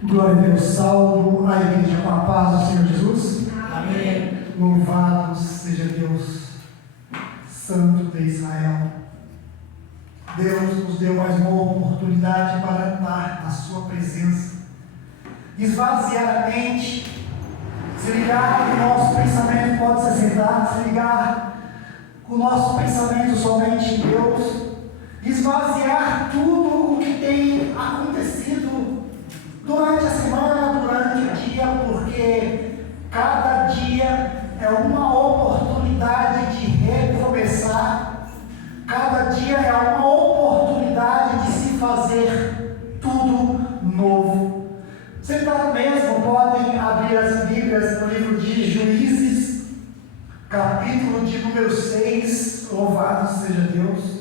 Glória a Deus, salvo a igreja com a paz do Senhor Jesus. Amém. Louvado seja Deus, Santo de Israel. Deus nos deu mais uma oportunidade para estar na sua presença, esvaziar a mente, se ligar, o nosso pensamento pode se assentar, se ligar com o nosso pensamento somente em Deus, esvaziar tudo o que tem acontecido durante a semana, durante o dia, porque cada dia é uma oportunidade de recomeçar, cada dia é uma oportunidade de se fazer tudo novo. Sentado mesmo, podem abrir as Bíblias no livro de Juízes, capítulo de número 6, louvado seja Deus.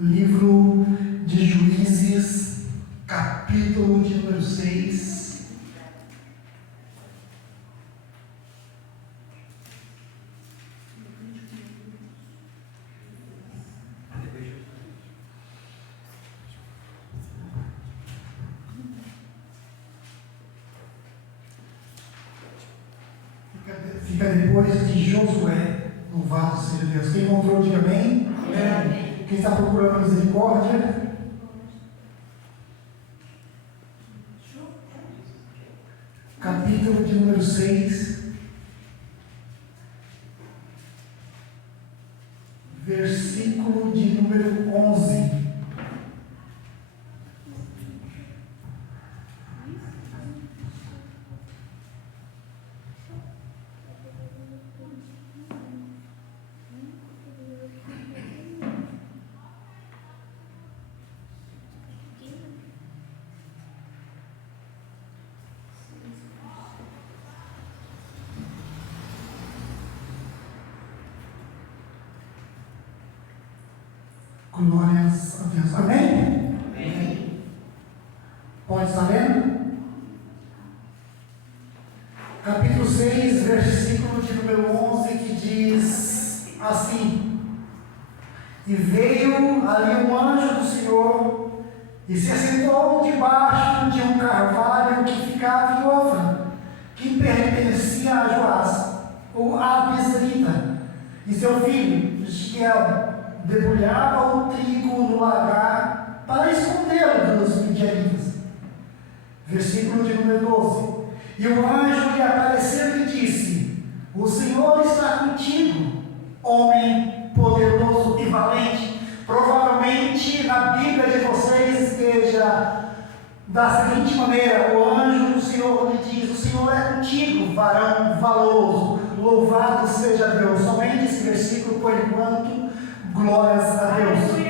Livro de Juízes, capítulo de número 6. Fica depois de Josué, louvado seja Deus. Quem encontrou, diga amém. Amém. Quem está procurando misericórdia? Capítulo de número 6, versículo de número 11. Glórias a Deus. Amém? Amém. Pode estar lendo? Capítulo 6, versículo de número 11, que diz assim: E veio ali um anjo do Senhor e se assentou debaixo de um carvalho que ficava em Ofra, que pertencia a Joás, ou Abisrita, e seu filho, Giel, debulhava o trigo no lagar para escondê-lo dos midianitas. Versículo de número 12. E o anjo lhe apareceu e disse: O Senhor está contigo, homem poderoso e valente. Provavelmente na Bíblia de vocês esteja da seguinte maneira: o anjo do Senhor lhe diz: O Senhor é contigo, varão valoroso. Louvado seja Deus. Somente esse versículo por enquanto. Glórias a Deus.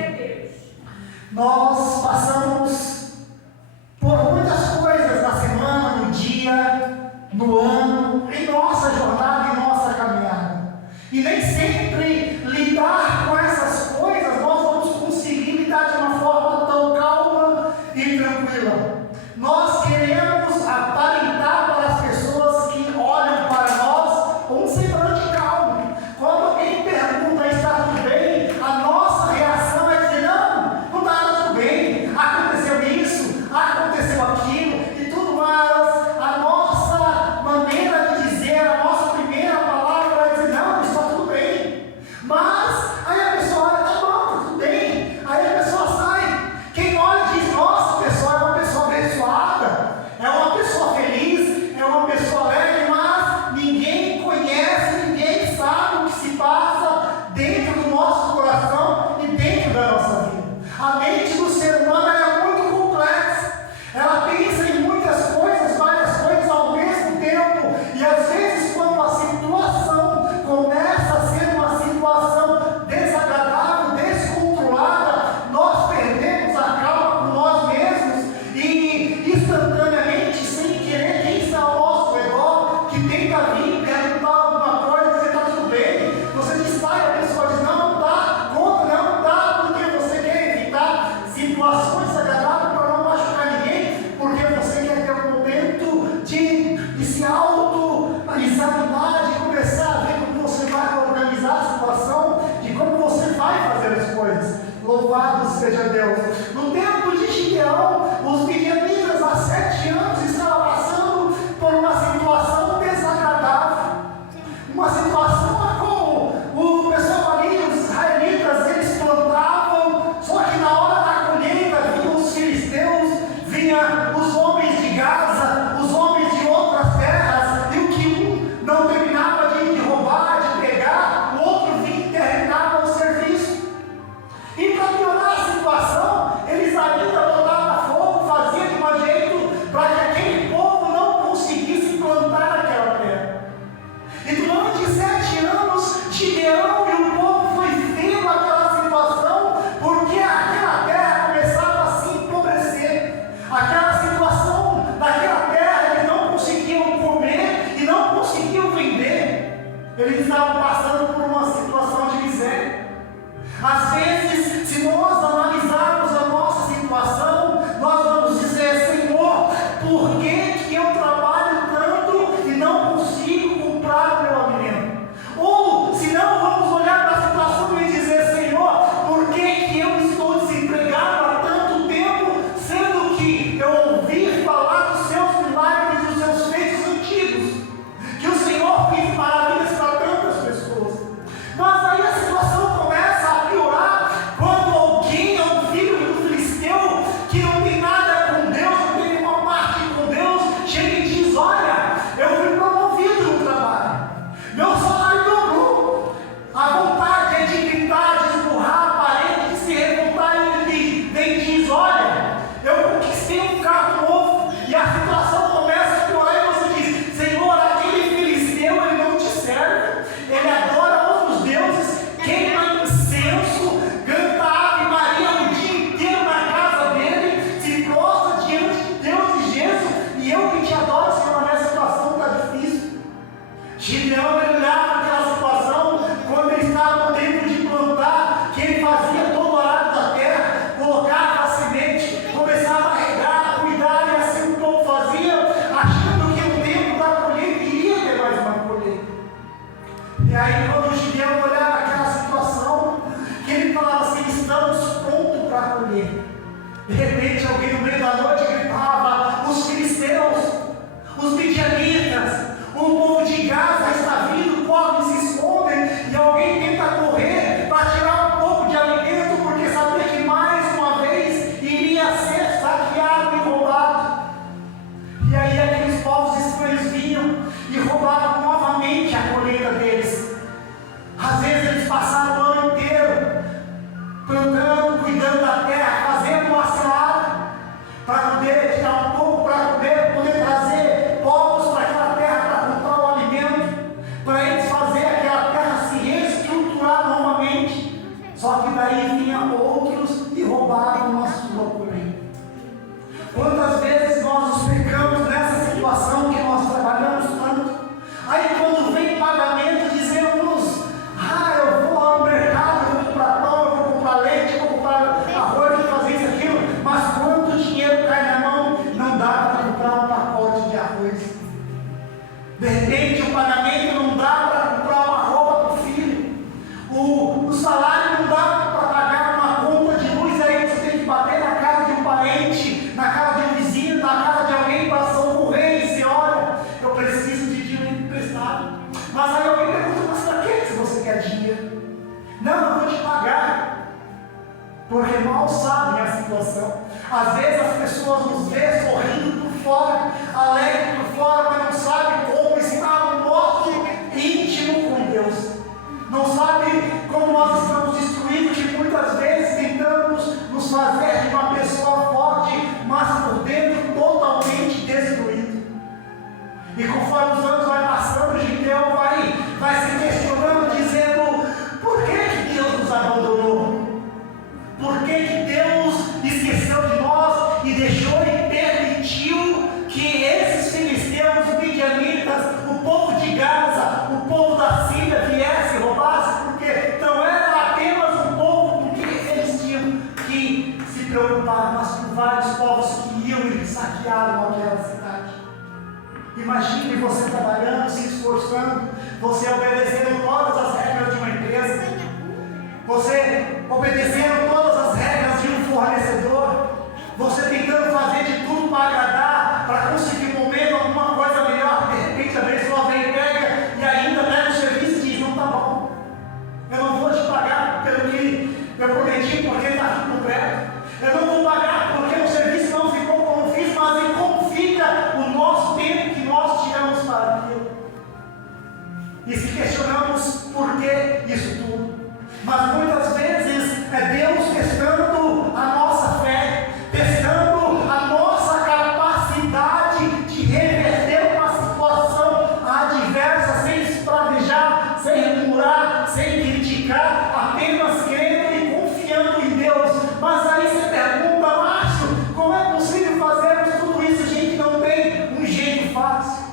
Nós passamos por muitas coisas na semana, no dia, no ano, em nossa jornada, em nossa caminhada. E nem sempre lidar com essas coisas nós vamos conseguir lidar de uma forma tão calma e tranquila. Nós queremos aparentar para as pessoas que olham para nós um semblante calmo. Quando alguém pergunta: está tudo bem? A nossa reação é dizer: não está tudo bem, aconteceu filisteus, os midianitas, o povo de Gaza está vindo, correm, se escondem, e alguém tenta correr para tirar um pouco de alimento, porque sabia que mais uma vez iria ser saqueado e roubado. E aí aqueles povos estranhos vinham e roubavam novamente a colheita deles. Às vezes eles passaram o ano inteiro plantando, cuidando da terra, fazendo uma seara para poder tirar um pouco, para poder trazer povos para aquela terra para comprar o alimento, para eles fazer aquela terra se reestruturar novamente. Só que daí vinham outros e roubaram a sua colheita. Quantas vezes nós nos pegamos nessa situação que nós trabalhamos tanto? Aí quando vem pagamento dizemos: eu vou ao mercado, eu vou comprar pão, eu vou comprar leite, eu vou comprar arroz, eu vou fazer isso, aquilo. Mas quando o dinheiro cai na mão, não dá para comprar um pacote de arroz. De repente o pagamento não dá para comprar uma roupa para o filho. O salário não dá para pagar uma conta de luz, aí você tem que bater na casa de um parente, na casa de um vizinho, na casa de alguém para socorrer, e você olha: eu preciso de dinheiro emprestado. Mas aí alguém pergunta: mas para que se você quer dinheiro? Não, eu vou te pagar. Porque mal sabem a situação. Às vezes as pessoas nos veem sorrindo por fora, alegre por fora, mas não sabem como está o nosso íntimo com Deus. Não sabem como nós estamos destruídos, que muitas vezes tentamos nos fazer de uma pessoa forte, mas por dentro totalmente destruído. E conforme os anos vai passando, o Gideão vai se questionando, dizendo: por que Deus nos abandonou? Por que Deus esqueceu de nós e deixou e permitiu que esses filisteus, os midianitas, o povo de Gaza, o povo da Síria viesse e roubasse? Porque não era apenas um povo com que eles tinham que se preocupar, mas com vários povos que iam e saquearam aquela cidade. Imagine você trabalhando, se esforçando, você obedecendo todas as regras de uma empresa, você obedecendo todas as regras de um fornecedor, você tentando fazer de tudo para agradar, para conseguir um momento, alguma coisa melhor. De repente a pessoa vem e pega e ainda pega o serviço e diz: não está bom, eu não vou te pagar pelo que eu prometi, porque está tudo completo, eu não vou pagar porque o serviço não ficou como fiz, mas em como fica o nosso tempo que nós tiramos para aquilo. E se questionamos por que isso tudo. Mas muitas vezes é Deus testando a nossa fé, testando a nossa capacidade de reverter uma situação adversa, sem espravejar, sem murmurar, sem criticar, apenas crendo e confiando em Deus. Mas aí você pergunta: Márcio, como é possível fazermos tudo isso? A gente não tem um jeito fácil.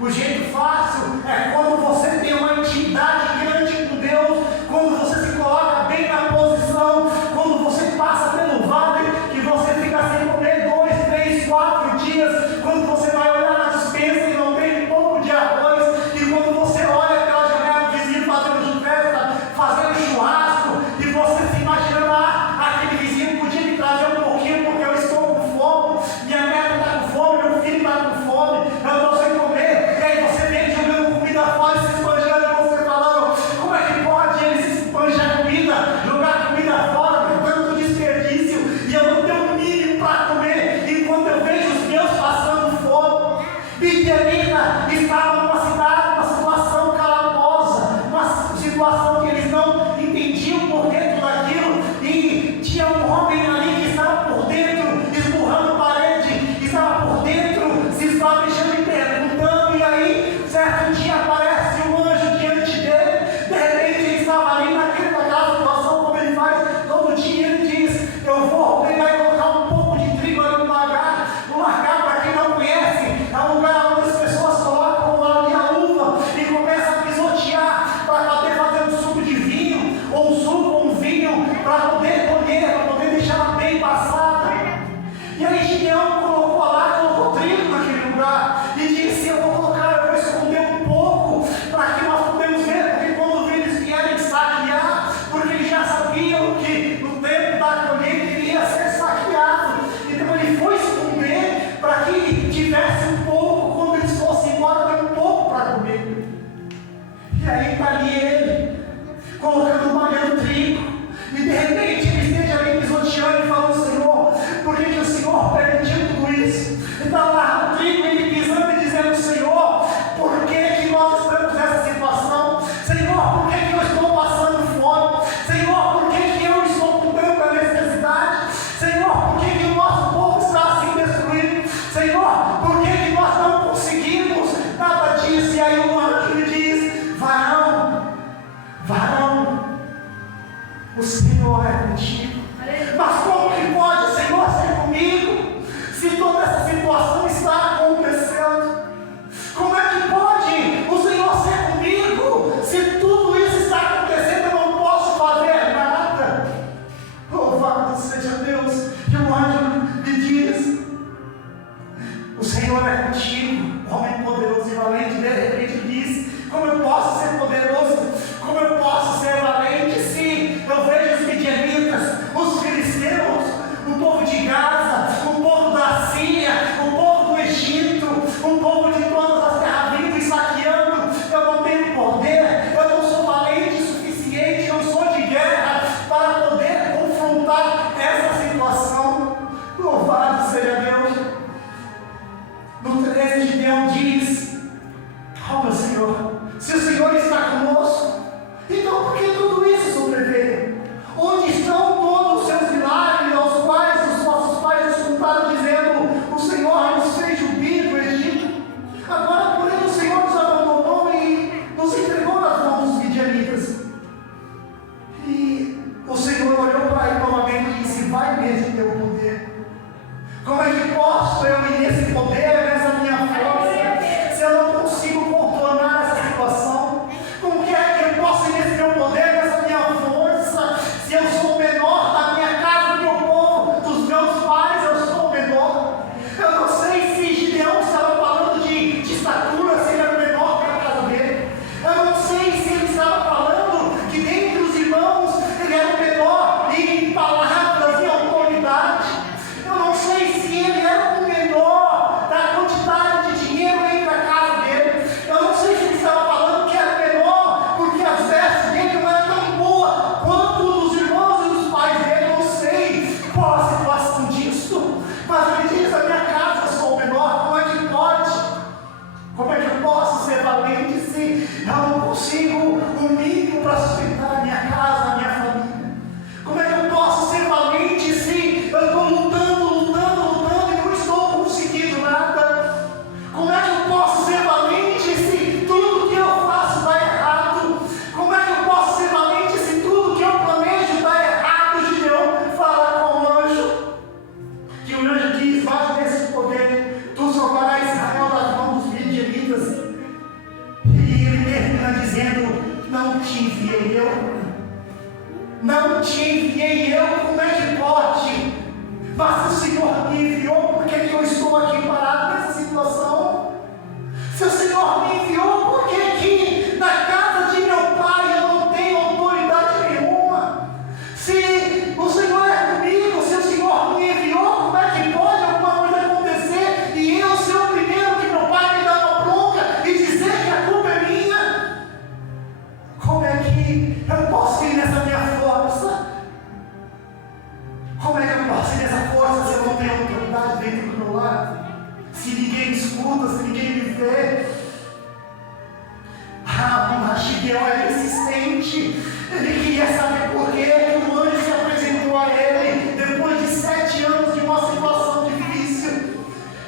O jeito fácil é quando você tem uma intimidade grande com Deus, quando você se coloca bem na posição, quando você passa pelo vale, que você fica sem comer 2, 3, 4 dias, quando você vai olhar na despensa e não tem um pouco de arroz, e quando você olha pela janela do vizinho fazendo festa, fazendo churrasco, e você se imaginando: aquele vizinho podia me trazer um pouquinho porque eu estou com fome, minha neta está com fome, meu filho está com fome, eu estou sem comer. E aí você vem jogando comida fora e se esbanjando: Senhor, por que nós não conseguimos nada disso? E aí o anjo lhe diz: varão, o Senhor é contigo. Mas como que pode o Senhor ser comigo, se toda essa situação está acontecendo? Como é que pode o Senhor ser comigo, se tudo isso está acontecendo e eu não posso fazer nada? Louvado seja Deus. E o anjo lhe diz: o Senhor é contigo, homem poderoso e valente. De repente diz: como eu posso ser poderoso? Como eu posso ser valente se eu vejo os midianitas, os filisteus, o povo de Gaza, o povo da Síria, o povo do Egito, o povo de todas as terras vindo e saqueando? Eu não tenho poder, eu não sou valente o suficiente, eu sou de guerra para poder confrontar essa situação. Louvado seja Deus. No 13, Gideão diz: oh meu Senhor, se o Senhor está conosco, então por que tudo isso sobreveio? Onde estão todos os seus milagres, aos quais os nossos pais nos contaram, dizendo: o Senhor nos fez subir do Egito? Agora, porém, o Senhor nos abandonou e nos entregou nas mãos dos midianitas. E o Senhor olhou para ele novamente e disse: vai mesmo teu poder. Como é que posso eu ir nesse poder, nessa minha força, se eu não consigo contornar essa situação? Como que é que eu posso ir nesse meu poder, nessa minha força, se eu sou o menor da minha casa, do meu povo, dos meus pais, eu sou o menor? Eu não sei se Gideão estava falando de estatura, se ele era o menor para a casa dele. Eu não sei se ele estava falando que dentre os irmãos ele era o menor em palavras e autoridade. Eu não sei se ele era o menor da quantidade de dinheiro entre a casa dele. Eu não sei se ele estava falando que era o menor porque as vestes dele não eram tão boas quanto dos irmãos e dos pais dele. Eu não sei qual a situação disso, mas ele diz: a minha casa eu sou o menor. Como é que pode? Como é que eu posso ser valente se eu não consigo o mínimo para sustentar a minha casa, a minha família? Como é que eu posso ser valente se eu estou lutando e não estou conseguindo nada? Como é que eu posso ser valente se tudo que eu faço dá errado? Como é que eu posso ser valente se tudo que eu planejo dá errado? Gideão fala com o anjo, que o anjo diz: vai nesse poder, tu salvarás Israel das mãos dos midianitas. E ele termina dizendo: não te enviei eu? Não te enviei eu? Como é que pode? Mas o Senhor me enviou, por que eu estou aqui parado nessa situação? Se o Senhor me enviou, por que na casa de meu pai eu não tenho autoridade nenhuma? Se o Senhor é comigo, se o Senhor me enviou, como é que pode alguma coisa acontecer e eu ser o primeiro que meu pai me dá uma bronca e dizer que a culpa é minha? Como é que eu posso ir nessa minha força? Como é que eu posso ir nessa força se eu não tenho autoridade dentro do meu lar? Se ninguém me escuta, se ninguém me vê? Gideão era insistente. Ele queria saber por que o anjo se apresentou a ele depois de 7 anos de uma situação difícil.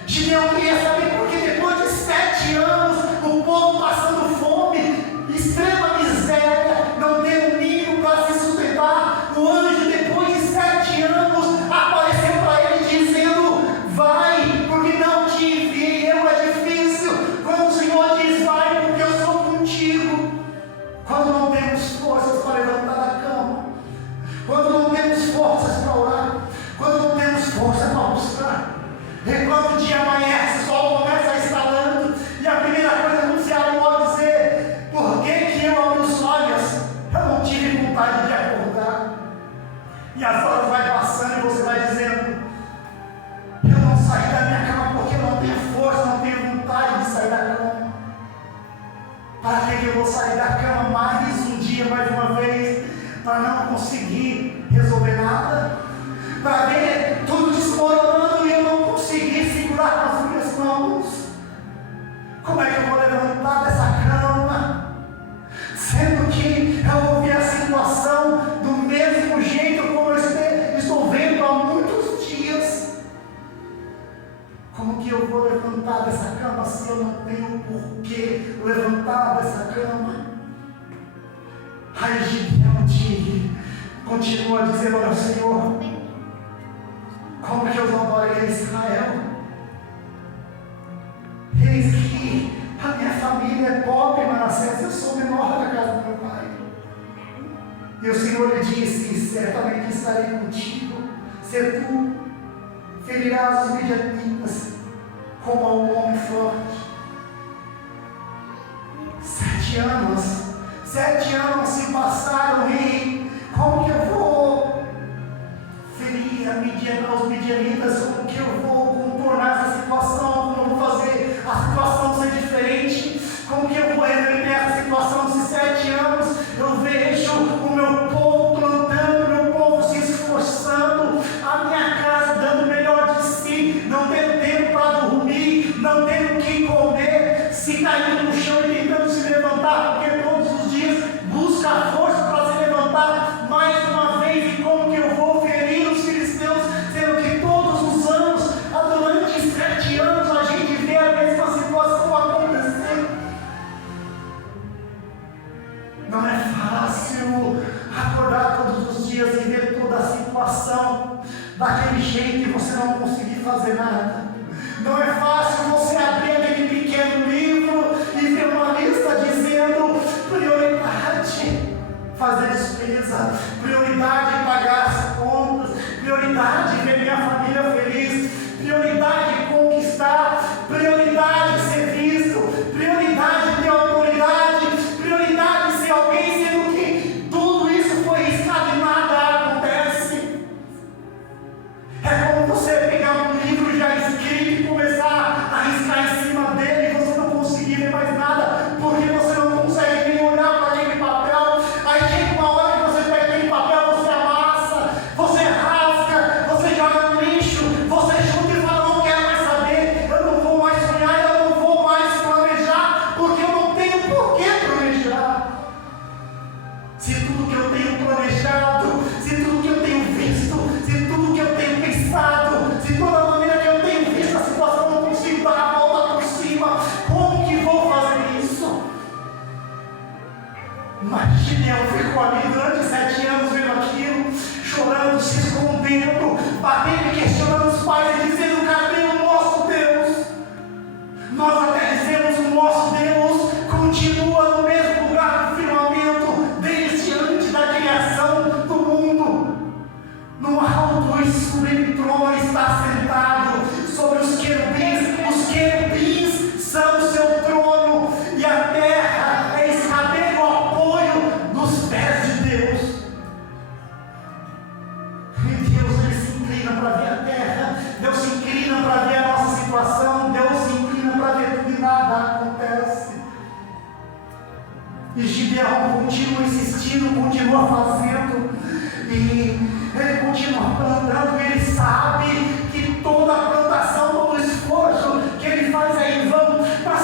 Gideão queria saber por que depois de 7 anos o povo passando fome, extrema miséria, não tendo o mínimo para se sustentar, o anjo depois de 7 anos apareceu para ele dizendo: vai, porque não te enviei eu. É difícil quando o Senhor diz: vai, porque eu sou contigo. Quando não temos forças para levantar da cama, quando não temos forças para orar, quando não temos força para buscar, e quando o dia amanhece, o sol começa a estalando, e a primeira coisa anunciada pode dizer: por que eu abri os olhos? Eu não tive vontade de acordar. E as horas vai passando e você vai dizendo: eu não saí da minha cama porque eu não tenho força, não tenho vontade de sair da cama. Para que eu vou sair da cama mais um dia, mais uma vez, para não conseguir resolver nada? Para ver tudo desmoronando e eu não conseguir segurar com as minhas mãos? Como é que eu vou levantar dessa cama? Sendo que eu vou ver a situação do mesmo jeito como eu estou vendo há muitos dias. Como que eu vou levantar dessa cama se eu não tenho por que levantar dessa cama? Aí Gideão continua dizendo: olha, Senhor, como que eu vou adorar Israel? Eis que a minha família é pobre, Manassés, eu sou o menor da casa do meu pai. E o Senhor lhe disse: certamente estarei contigo, se tu ferirás os midianitas como a um homem forte. 7 anos se passaram, e como que eu vou ferir os midianitas? Como que eu vou contornar essa situação? Como eu vou fazer a situação ser diferente? Como que eu vou reverter essa situação desses 7 anos? Eu vejo o meu povo plantando, o meu povo se esforçando, a minha casa dando o melhor de si, não tendo tempo para dormir, não tendo o que comer, se caindo no chão e tentando se levantar, porque todos os dias busca força para se levantar mais uma vez. E como que eu vou ferir os filisteus, sendo que todos os anos, durante 7 anos, a gente vê a mesma situação acontecer? Não é fácil acordar todos os dias e ver toda a situação daquele jeito e você não conseguir fazer nada. Não é fácil você abrir aquele pequeno livro e ver uma lista dizendo prioridade fazer despesa, prioridade pagar as contas, prioridade ver minha família feliz, prioridade conquistar, prioridade ser visto, prioridade ter autoridade, prioridade ser alguém, sendo que tudo isso foi riscado e nada acontece. É como você pegar um livro já escrito e começar a riscar em cima dele e você não conseguir ver mais nada, porque você não consegue nem olhar para aquele papel. Aí chega uma hora que você pega aquele papel, você amassa, você rasga, você joga no lixo, você junta e fala: não quero mais saber, eu não vou mais sonhar, eu não vou mais planejar, porque eu não tenho por que planejar. Se tudo que eu tenho planejado, se tudo que eu tenho visto, se tudo que eu tenho pensado, se toda a maneira que eu tenho visto a situação, eu não consigo dar a volta por cima, como que vou fazer isso? Mas Gideão ficou ali durante 7 anos vendo aquilo, chorando, se escondendo, batendo e questionando os pais e dizendo: cadê o nosso Deus? Nós até dizemos: o nosso Deus continua no mesmo lugar do firmamento desde antes da criação do mundo. No alto e sublime trono está sentado sobre os querubins são o seu trono, e a terra é escabeiro ao apoio dos pés de Deus. E Deus, ele se inclina para ver a terra, Deus se inclina para ver a nossa situação, Deus se inclina para ver tudo e nada acontece. E Gideão continua insistindo, continua fazendo, e ele continua plantando, e ele sabe que toda a plantação, todo o esforço que ele faz é em vão. Mas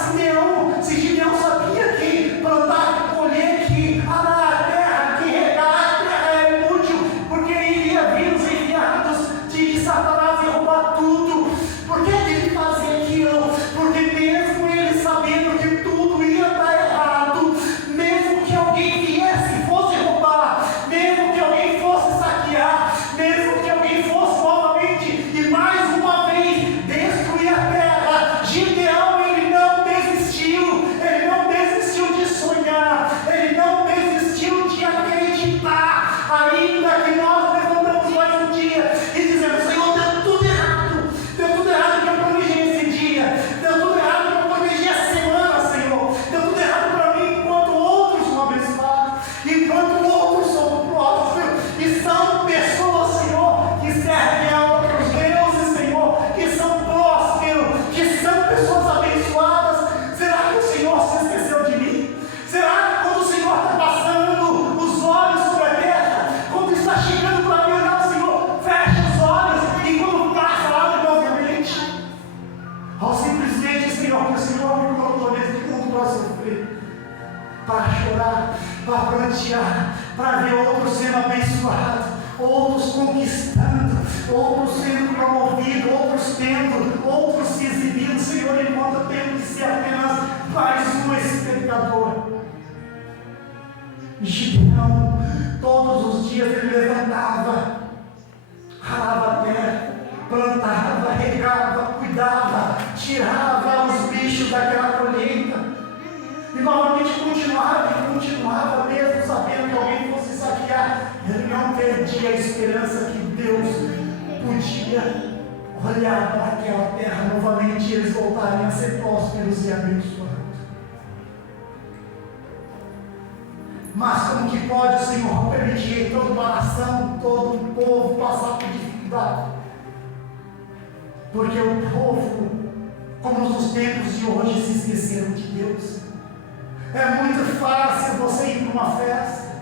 se Gideão sabia que plantar, que colher, que arar a terra, que regar a terra é inútil, porque iria vir os enviados de Satanás e roubar tudo, por que ele fazia aquilo? Porque mesmo ele sabendo que tudo ia dar errado, mesmo que alguém viesse e fosse roubar, mesmo que alguém fosse saquear, mesmo que alguém fosse novamente e mais uma vez destruir a terra, Gideão, ele não desistiu de sonhar, ele não desistiu de acreditar, ainda que nós levantamos mais um dia e dizemos: Senhor, deu tudo errado que eu planejei esse dia, deu tudo errado que eu planejei a semana, Senhor, deu tudo errado para mim, enquanto outros são abençoados, enquanto outros são prósperos, e são pessoas, Senhor, que servem a outros deuses, Senhor, que são prósperos, que são pessoas abençoadas. Será que o Senhor se esqueceu de mim? Será que quando o Senhor está passando os olhos sobre a terra, quando está chegando para mim olhar, o Senhor fecha os olhos e quando passa, abre novamente? Ou simplesmente, Senhor, que o Senhor me colocou nesse mundo para sofrer, para chorar, para prantear, para ver outros sendo abençoados, outros conquistando, outros sendo promovidos, outros tendo, outros se exibindo, Senhor, enquanto eu tenho que ser apenas mais um espectador. Gideão, todos os dias ele levantava, ralava a terra, plantava, regava, cuidava, tirava os bichos daquela colheita, e novamente continuava, mesmo sabendo que alguém fosse saquear. Ele não perdia a esperança que Deus podia olhar para aquela terra novamente e eles voltarem a ser prósperos e abençoados. Mas como que pode o Senhor permitir toda uma nação, todo um povo passar por dificuldade? Porque o povo, como nos tempos de hoje, se esqueceram de Deus. É muito fácil você ir para uma festa,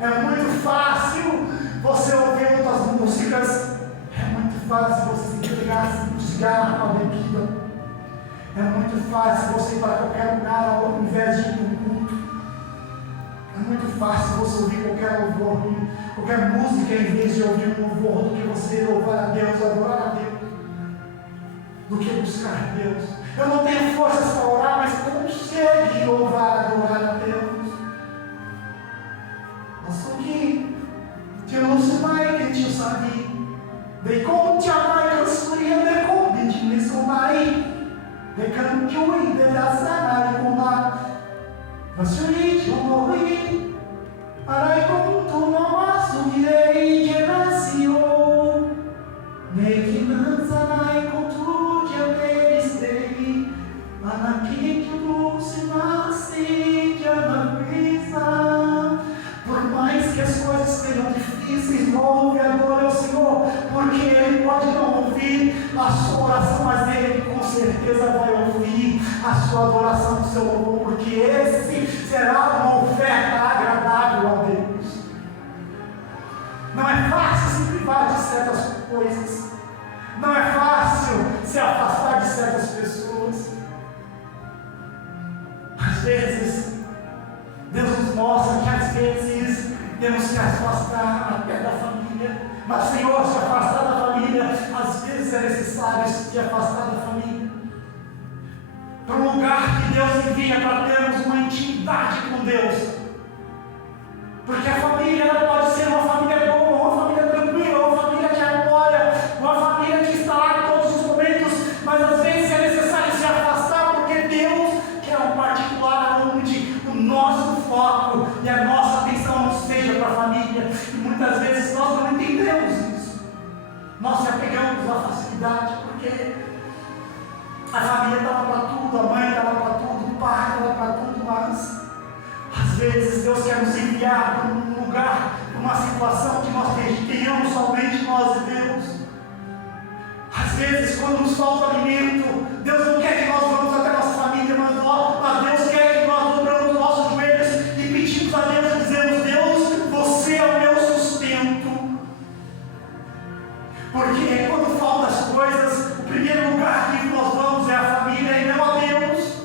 é muito fácil você ouvir outras músicas, é muito fácil você se entregar no cigarro, na bebida, é muito fácil você ir para qualquer lugar ao invés de ir para um culto. É muito fácil você ouvir qualquer louvor, qualquer música, em vez de ouvir um louvor, do que você louvar a Deus, adorar a Deus, do que buscar a Deus. Eu não tenho forças para orar, mas consegue louvar, adorar a Deus. Nós aqui, eu não sei mais que te sabe, de como te amar, eu seria de como te me somai, de canjui, de dasanai, como Vasuri Chomori, Arai Kuntu Namasu Girei Genasio, Nekinanzanai Kuntu Jameristei, Anakitu Sinasi Janapisa. Por mais que as coisas sejam difíceis, louve e adore ao Senhor, porque Ele pode não ouvir a sua oração, mas Ele com certeza vai ouvir a sua adoração do seu louvor, porque esse será uma oferta agradável a Deus. Não é fácil se privar de certas coisas, não é fácil se afastar de certas pessoas. Às vezes Deus nos mostra que às vezes temos que afastar até da família, mas Senhor, se afastar da família, às vezes é necessário se afastar da família, para um lugar que Deus envia para termos uma intimidade com Deus, porque a família ela pode ser uma família boa, uma família tranquila, uma família que apoia, uma família que está lá em todos os momentos, mas às vezes é necessário se afastar, porque Deus quer um particular onde o nosso foco e a nossa atenção não seja para a família, e muitas vezes nós não entendemos isso, nós se apegamos à facilidade, porque a família estava para tudo, a mãe estava para tudo, o pai estava para tudo, mas às vezes Deus quer nos enviar para um lugar, para uma situação que nós tenhamos somente nós e Deus. Às vezes, quando nos falta alimento, Deus não quer que nós vamos até a nossa família, mas Deus quer que nós dobramos os nossos joelhos e pedimos a Deus e dizemos: Deus, você é o meu sustento. Porque quando faltam as coisas, o primeiro lugar que nós vamos é a família e não a Deus.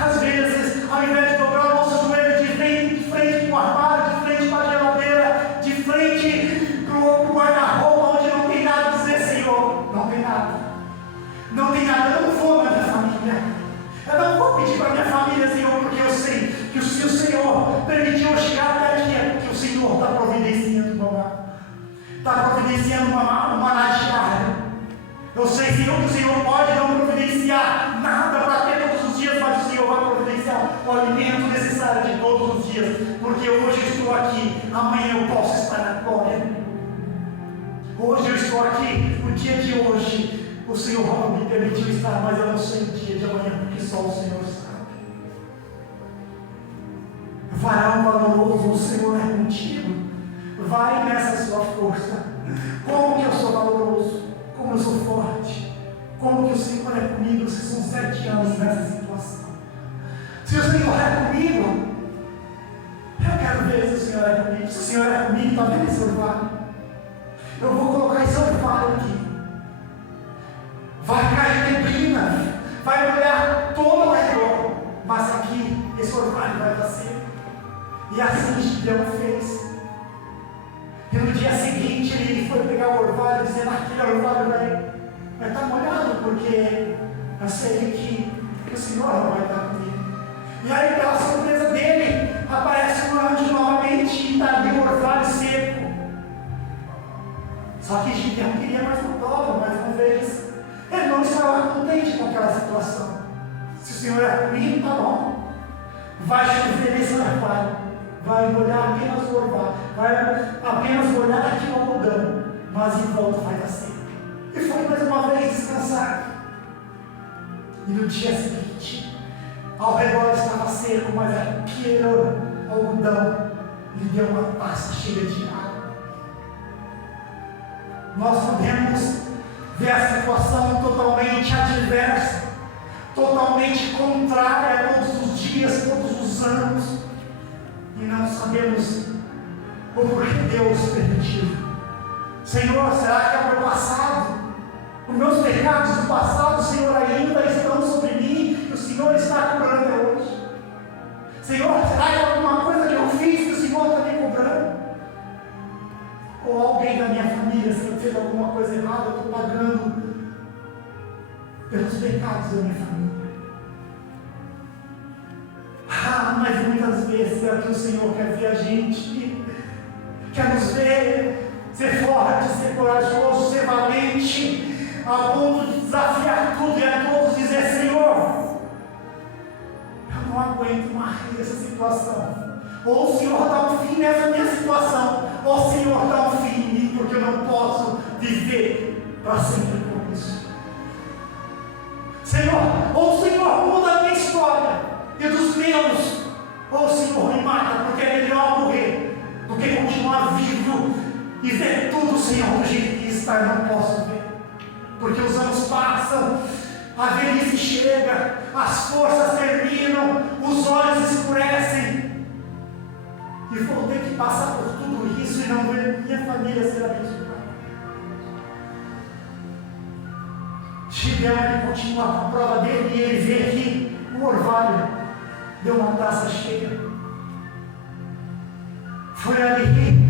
Às vezes, ao invés de dobrar o nosso joelho de frente para o armário, de frente para a geladeira, de frente para o guarda-roupa, onde não tem nada a dizer: Senhor, não tem nada. Não tem nada, eu não vou na minha família. Eu não vou pedir para a minha família, Senhor, porque eu sei que se o Senhor permitiu eu chegar até aqui, é porque o Senhor está providenciando uma maná diária. Eu sei, Senhor, que o Senhor pode não providenciar nada para ter todos os dias, mas o Senhor vai providenciar o alimento necessário de todos os dias, porque hoje eu estou aqui, amanhã eu posso estar na glória. Hoje eu estou aqui, o dia de hoje, o Senhor me permitiu estar, mas eu não sei o dia de amanhã, porque só o Senhor sabe. Varão valoroso, o Senhor é contigo. Vai nessa sua força. Como que eu sou valoroso? Como eu sou forte? Como que o Senhor é comigo? Se são 7 anos nessa situação. Se o Senhor é comigo, eu quero ver se o Senhor é comigo. Se o Senhor é comigo, está vendo esse orvalho? Eu vou colocar esse orvalho aqui. Vai cair neblina, vai molhar todo o redor, mas aqui esse orvalho vai estar seco. E assim Gideão fez. E no dia seguinte ele foi pegar o orvalho, dizendo: aquele orvalho vai estar molhado, porque eu sei que o Senhor não vai estar comigo. E aí, pela surpresa dele, aparece um anjo novamente e está ali o orvalho seco. Só que Gideão queria mais uma prova, mais uma vez. Ele não estava contente com aquela situação. Se o Senhor é comigo, tá bom. Vai chover nesse orvalho, vai molhar apenas o orvalho, vai apenas molhar aqui o algodão, mas em volta vai dar seco. E foi mais uma vez descansar. E no dia seguinte, ao redor estava seco, mas aquele algodão lhe deu uma taça cheia de água. Nós podemos ver a situação totalmente adversa, totalmente contrária a todos os dias, todos os anos, e não sabemos o porquê Deus permitiu. Senhor, será que é o meu passado? Os meus pecados do passado, Senhor, ainda estão sobre mim e o Senhor está cobrando até hoje? Senhor, será que é alguma coisa que eu fiz que o Senhor está me cobrando? Ou alguém da minha família, se eu fiz alguma coisa errada, eu estou pagando pelos pecados da minha família? Mas muitas vezes é o que o Senhor quer ver a gente, quer nos ver ser forte, ser corajoso, ser valente, a ponto de desafiar tudo e a todos dizer: Senhor, eu não aguento mais essa situação. Ou o Senhor dá um fim nessa minha situação, ou o Senhor dá um fim em mim, porque eu não posso viver para sempre com isso. Senhor, ou o Senhor muda a minha história e dos meus, ou o Senhor me mata, porque é melhor morrer do que continuar vivo e ver tudo, Senhor, do jeito que está. Eu não posso ver, porque os anos passam, a velhice chega, as forças terminam, os olhos escurecem, e vou ter que passar por tudo isso e não ver minha família ser abençoada. Gideão, ele continua com a prova dele, e ele vê aqui o orvalho deu uma taça cheia. Foi ali